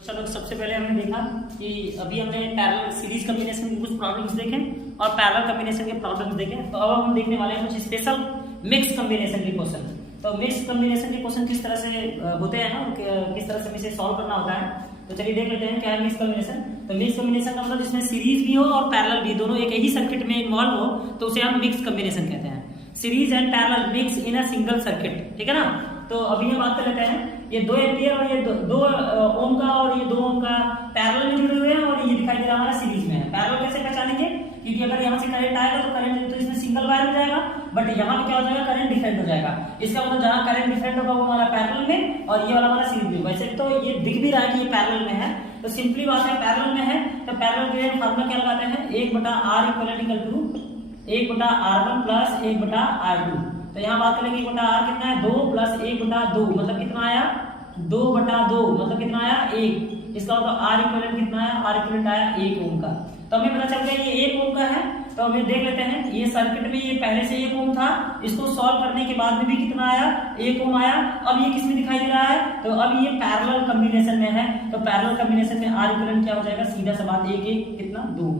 चलो सबसे पहले हमने देखा कि अभी हमने पैरेलल सीरीज कॉम्बिनेशन के कुछ प्रॉब्लम्स देखे और पैरेलल कॉम्बिनेशन के प्रॉब्लम्स देखे। तो अब हम देखने वाले हैं कुछ स्पेशल मिक्स कॉम्बिनेशन के क्वेश्चन। तो मिक्स कॉम्बिनेशन के क्वेश्चन किस तरह से होते हैं और किस तरह से इसे सॉल्व करना होता है, तो चलिए देख लेते हैं क्या है मिक्स कॉम्बिनेशन। तो मिक्स कॉम्बिनेशन का मतलब जिसमें सीरीज भी हो और पैरेलल भी, दोनों एक ही सर्किट में इन्वॉल्व हो तो उसे हम मिक्स कॉम्बिनेशन कहते हैं। Series and parallel mix in a single circuit, ठीक है ना। तो अभी हम बात कर लेते हैं, ये 2 एम्पियर और ये 2 ओम का और ये 2 ओम का पैरेलल में जुड़े हुए हैं और ये दिखाई दे रहा है हमारा सीरीज में है। पैरेलल कैसे पहचानेंगे, क्योंकि अगर यहाँ से करंट आएगा तो करंट तो इसमें सिंगल वायर में जाएगा, बट यहाँ पे क्या हो जाएगा, करंट डिफरेंट हो जाएगा। इसका मतलब जहाँ करंट डिफरेंट होगा वो हमारा पैरेलल में और ये वाला हमारा सीरीज में। वैसे तो ये दिख भी रहा है कि ये पैरेलल में है, तो सिंपली बात है पैरेलल में है तो पैरेलल के लिए फॉर्मूला क्या लगाते हैं, 1/R equal to 1/R1 plus 1/R2। तो यहाँ बात करेंगे 1/R कितना है, 2 प्लस 1/2 मतलब कितना आया, 2/2 मतलब कितना आया, 1। इसका मतलब R इक्विवेलेंट कितना है, R इक्विवेलेंट आया 1 ओम का। तो हमें पता चल गया ये 1 ओम का है। तो हमें देख लेते हैं, ये सर्किट में ये पहले से 1 ओम था, इसको सॉल्व करने के बाद में भी कितना आया, 1 ओम आया। अब ये किसमें दिखाई दे रहा है, तो अब ये पैरेलल कॉम्बिनेशन में है। तो पैरेलल कॉम्बिनेशन में R इक्विवेलेंट क्या हो जाएगा, सीधा सा बात 1 कितना 2।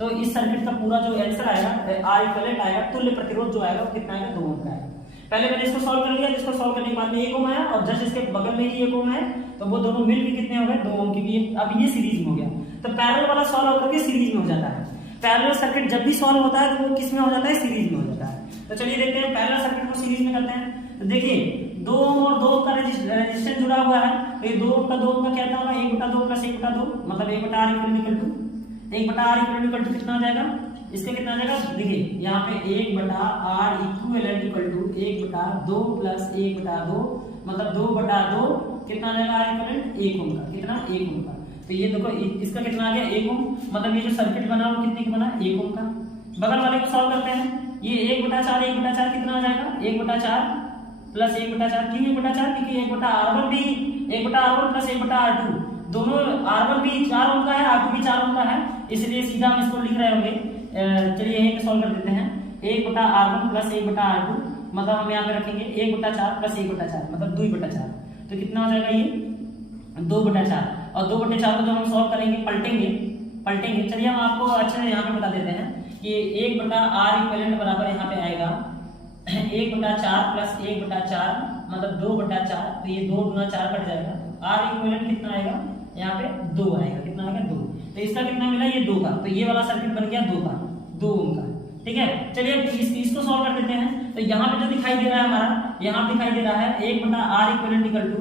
तो इस सर्किट का पूरा जो आंसर आएगा R इक्विवेलेंट आएगा, तुल्य प्रतिरोध जो आएगा वो कितना आएगा, 2 ओम का आएगा। पहले मैंने इसको सॉल्व कर लिया, इसको सॉल्व करने के बाद में 1 ओम आया और जस्ट इसके बगल में ही 1 ओम है, तो वो दोनों मिलकर कितने हो गए, 2 ओम, क्योंकि अब ये सीरीज में हो गया। तो पैरेलल वाला सॉल्व होकर के सीरीज में हो जाता है। पैरेलल सर्किट जब भी सॉल्व होता है तो वो किस में हो जाता है, सीरीज में हो जाता है। तो चलिए देखते हैं पैरेलल सर्किट को सीरीज में करते हैं। तो देखिए 2 ओम और 2 ओम का रेजिस्टेंस जुड़ा हुआ है, तो ये 2 ओम का 2 ओम का क्या होगा, 1/2 प्लस 1/2 मतलब 1/R इक्वल टू कितना आ जाएगा, इसका कितना आ जाएगा, देखिए यहाँ पे 1/R equivalent equal to 1/2 plus 1/2 मतलब 2/2 कितना आ जाएगा, R इक्विवेलेंट 1 ओम का, कितना 1 ओम का। तो ये देखो इसका कितना आ गया, 1 ओम, मतलब ये जो सर्किट बना वो कितने का बना, 1 ओम का। बगल वाले को सॉल्व करते हैं, ये 1/4 कितना आ जाएगा, 1/4 प्लस 1/4, क्यों 1/4, क्योंकि 1/R1 भी 1/R1 प्लस 1/R2 दोनों, R1 भी 4 ओम का है, R2 भी 4 ओम का है, इसलिए सीधा हम इसको लिख रहे होंगे। चलिए यहीं पे सॉल्व कर देते हैं, 1/R1 प्लस 1/R2 मतलब हम यहाँ पे रखेंगे 1/4 प्लस 1/4 मतलब 2/4। तो कितना हो जाएगा ये 2/4 और 2/4 को जब हम सॉल्व करेंगे पलटेंगे। चलिए हम आपको अच्छे यहाँ पे बता देते हैं कि 1/R इक्विवेलेंट बराबर यहाँ पे आएगा 1/4 प्लस 1/4 मतलब 2/4। तो ये 2 गुना 4 कट जाएगा, R इक्विवेलेंट कितना आएगा, यहाँ पे 2 आएगा, कितना आएगा 2। तो इसका कितना मिला, ये 2 का। तो ये वाला सर्किट बन गया 2 का, 2 ओम का, ठीक है। चलिए अब इसको सॉल्व कर देते हैं। तो यहाँ पे जो दिखाई दे रहा है हमारा, यहाँ पे दिखाई दे रहा है 1/R इक्विवेलेंट इक्वल टू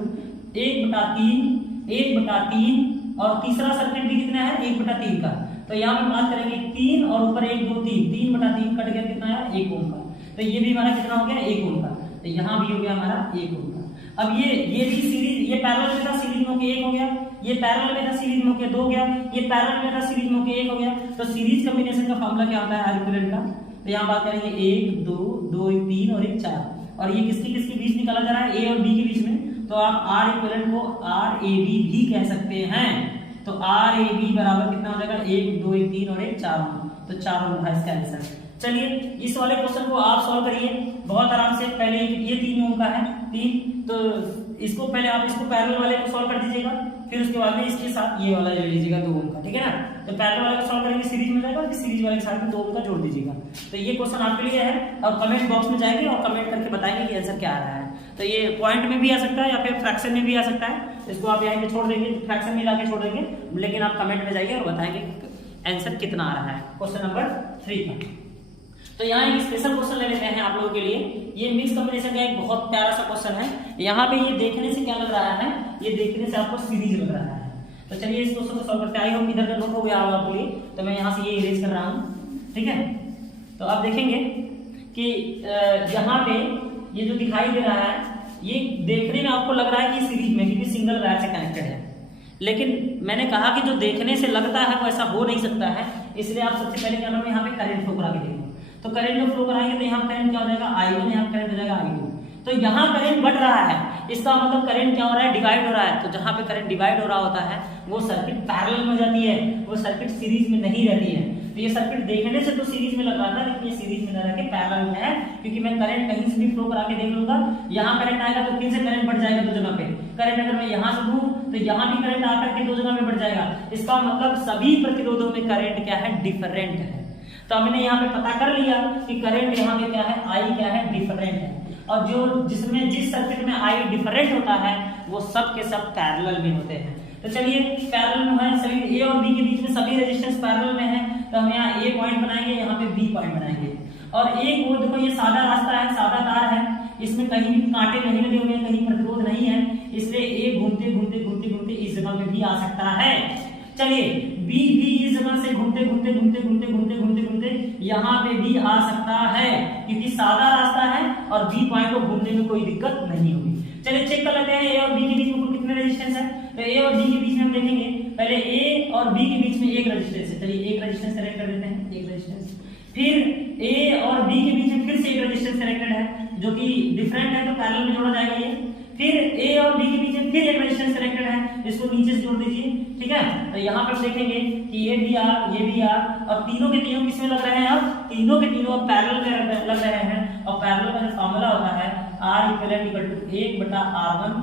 1/3 और तीसरा सर्किट भी कितना है, 1/3 का। तो यहाँ पे बात करेंगे 3 और ऊपर 1 2 3/3 कट गया, कितना है 1 ओम का। तो ये भी हमारा कितना हो गया, 1 ओम का। तो यहाँ भी हो गया हमारा 1 ओम का। अब ये भी सीरीज, ये पैरेलल में था, सीरीज में होके 1 हो गया, ये पैरेलल में था, सीरीज में होके 2 हो गया, ये पैरेलल में था, सीरीज में होके 1 हो गया। तो सीरीज कॉम्बिनेशन का फार्मूला क्या होता है, R इक्विवेलेंट का। तो यहाँ बात करेंगे 1 2 2 3 और 1 4, और ये किसके बीच निकाला जा रहा है, A और B के बीच में। तो आप R इक्विवेलेंट को RAB भी कह सकते हैं। तो RAB बराबर कितना हो जाएगा, 1 2 3 और 1 4। तो 4 होगा इसका आंसर। चलिए इस वाले क्वेश्चन को आप सॉल्व करिए बहुत आराम से। पहले ये 3 ओम का है, 3, तो इसको पहले आप इसको पैरेलल वाले को सॉल्व कर दीजिएगा, फिर उसके बाद में इसके साथ ये वाला ले लीजिएगा 2 ओम का, ठीक है ना। तो पैरेलल वाले को सॉल्व करेंगे, सीरीज में जाएगा, सीरीज वाले के साथ में 2 ओम का जोड़ दीजिएगा। तो ये क्वेश्चन आपके लिए है और कमेंट बॉक्स में जाएंगे और कमेंट करके बताएंगे कि आंसर क्या आ रहा है। तो ये पॉइंट में भी आ सकता है या फिर फ्रैक्शन में भी आ सकता है, इसको आप यहीं पे छोड़ देंगे, फ्रैक्शन में लाके छोड़ देंगे, लेकिन आप कमेंट में जाइए और बताएंगे आंसर कितना आ रहा है क्वेश्चन नंबर 3 का। तो यहाँ एक स्पेशल क्वेश्चन ले लेते हैं आप लोगों के लिए। ये मिक्स कॉम्बिनेशन का एक बहुत प्यारा सा क्वेश्चन है। यहाँ पे ये देखने से क्या लग रहा है, ये देखने से आपको सीरीज लग रहा है। तो चलिए इस क्वेश्चन को सॉल्व करते हैं। आई होप इधर का नोट हो गया होगा आपके लिए, तो मैं यहाँ से ये इरेज कर रहा हूँ, ठीक है। तो आप देखेंगे कि यहाँ पे ये जो दिखाई दे रहा है, ये देखने में आपको लग रहा है कि सीरीज में, क्योंकि सिंगल वायर से कनेक्टेड है। लेकिन मैंने कहा कि जो देखने से लगता है वो ऐसा हो नहीं सकता है, इसलिए आप सबसे पहले क्या करोगे, यहाँ पे करंट फ्लो करा के देखो। तो करंट में फ्लो कराएंगे तो यहाँ करंट क्या हो जाएगा, I1, यहाँ करंट हो जाएगा I2। तो यहाँ करंट बढ़ रहा है, इसका मतलब करंट क्या हो रहा है, डिवाइड हो रहा है। तो जहाँ पे करंट डिवाइड हो रहा होता है वो सर्किट पैरेलल में जाती है, वो सर्किट सीरीज में नहीं रहती है। तो ये सर्किट देखने से तो सीरीज में लग रहा था, लेकिन ये सीरीज में न रह के पैरेलल में है, क्योंकि मैं करंट कहीं से भी फ्लो करा के देख लूंगा, यहाँ करंट आएगा तो फिर से करंट बढ़ जाएगा। दो जगह पे करंट अगर मैं यहाँ से दूं तो यहाँ भी करंट आकर के दो जगह में बढ़ जाएगा। इसका मतलब सभी प्रतिरोधों में करंट क्या है, डिफरेंट है। तो हमने यहाँ पे पता कर लिया कि करंट यहाँ पे क्या है, आई क्या है, डिफरेंट है। और जो जिस सर्किट में आई डिफरेंट होता है वो सब के सब पैरेलल में होते हैं। तो चलिए पैरेलल में है, सभी ए और बी के बीच में सभी रेजिस्टेंस पैरेलल में है, तो हम यहाँ ए पॉइंट बनाएंगे, यहाँ पे बी पॉइंट बनाएंगे। और एक वो देखो ये सादा रास्ता है, सादा तार है, इसमें कहीं भी कांटे नहीं लगे हुए हैं, कहीं प्रतिरोध नहीं है, इसलिए ए घूमते घूमते घूमते घूमते इस जगह में भी आ सकता है। चलिए बी भी इस जगह से घूमते घूमते घूमते घूमते घूमते घूमते घूमते यहाँ पे भी आ सकता है, क्योंकि सादा रास्ता है और बी पॉइंट को घूमने में कोई दिक्कत नहीं होगी। चलिए चेक कर लेते हैं ए और बी के बीच में कुल कितने रेजिस्टेंस है। तो ए और बी के बीच में हम देखेंगे, पहले ए और बी के बीच में एक रेजिस्टेंस है। चलिए एक रेजिस्टेंस कनेक्ट कर देते हैं, एक रेजिस्टेंस। फिर ए और बी के बीच में फिर से एक रेजिस्टेंस कनेक्टेड है जो कि डिफरेंट है, तो पैरेलल में जोड़ा जाएगा ये। फिर ए और बी के बीच में फिर एक रेजिस्टेंस कनेक्टेड है, इसको नीचे से जोड़ दीजिए, ठीक है। तो यहाँ पर देखेंगे कि ये भी आर, ये भी आर, और तीनों के तीनों किसमें लग रहे हैं, अब तीनों के तीनों अब पैरेलल में लग रहे हैं। और पैरेलल का जो फॉर्मूला होता है r equal to 1/r1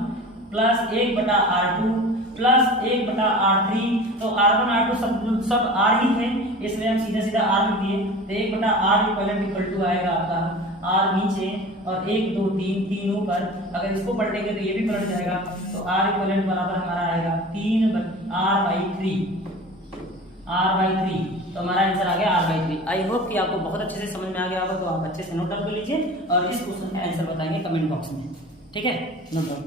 plus 1/r2 plus 1/r3। तो r1 r2 सब r ही थे, इसलिए हम सीधा सीधा r लिख दिए। तो 1/r इक्वल टू आएगा आपका r नीचे और 1 2 3 3 ऊपर। अगर इसको पलटेंगे तो ये भी पलट जाएगा, तो r इक्वल बराबर हमारा आएगा 3r/3। तो हमारा आंसर आ गया r/3। आई होप कि आपको बहुत अच्छे से समझ में आ गया होगा, तो आप अच्छे से नोट डाउन कर लीजिए और इस क्वेश्चन का आंसर बताएंगे कमेंट बॉक्स में, ठीक है। Note down.